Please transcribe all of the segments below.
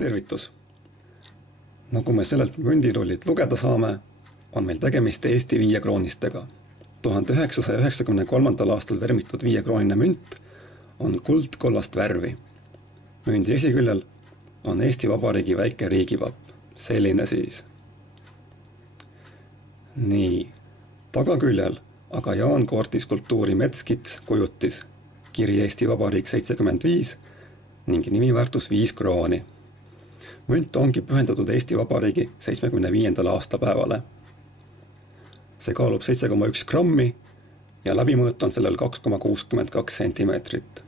Tervitus! Nagu me sellelt mündirullilt lugeda saame, on meil tegemist Eesti viiekroonistega. 1993. aastal vermitud viiekroonine münt on kuldkollast värvi. Mündi esiküljel on Eesti Vabariigi väike riigivapp. Selline siis. Nii, tagaküljel aga Jaan Koorti skulptuuri metskits kujutis kiri Eesti Vabariik 75 ning nimiväärtus 5 krooni. Münt ongi pühendatud Eesti Vabariigi 75. aastapäevale. See kaalub 7,1 grammi ja läbimõõt on sellel 2,62 sentimeetrit.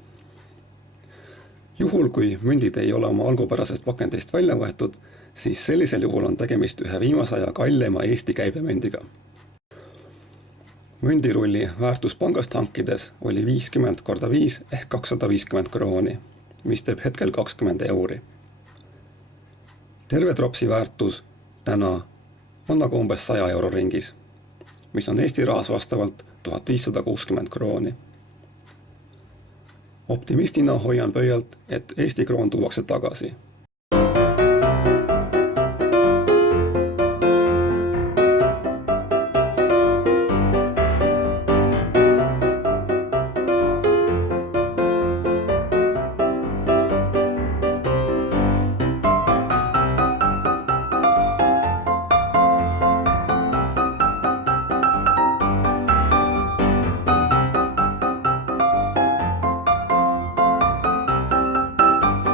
Juhul, kui mündid ei ole oma algupärasest pakendist välja võetud, siis sellisel juhul on tegemist ühe viimase aja kallima Eesti käibemündiga. Mündirulli väärtus pangast hankides oli 50 × 5 ehk 250 krooni, mis teeb hetkel 20 euri. Terve tropsi väärtus täna on aga umbes 100 euro ringis, mis on Eesti rahas vastavalt 1560 krooni. Optimistina hoian pöialt, et Eesti kroon tuuakse tagasi.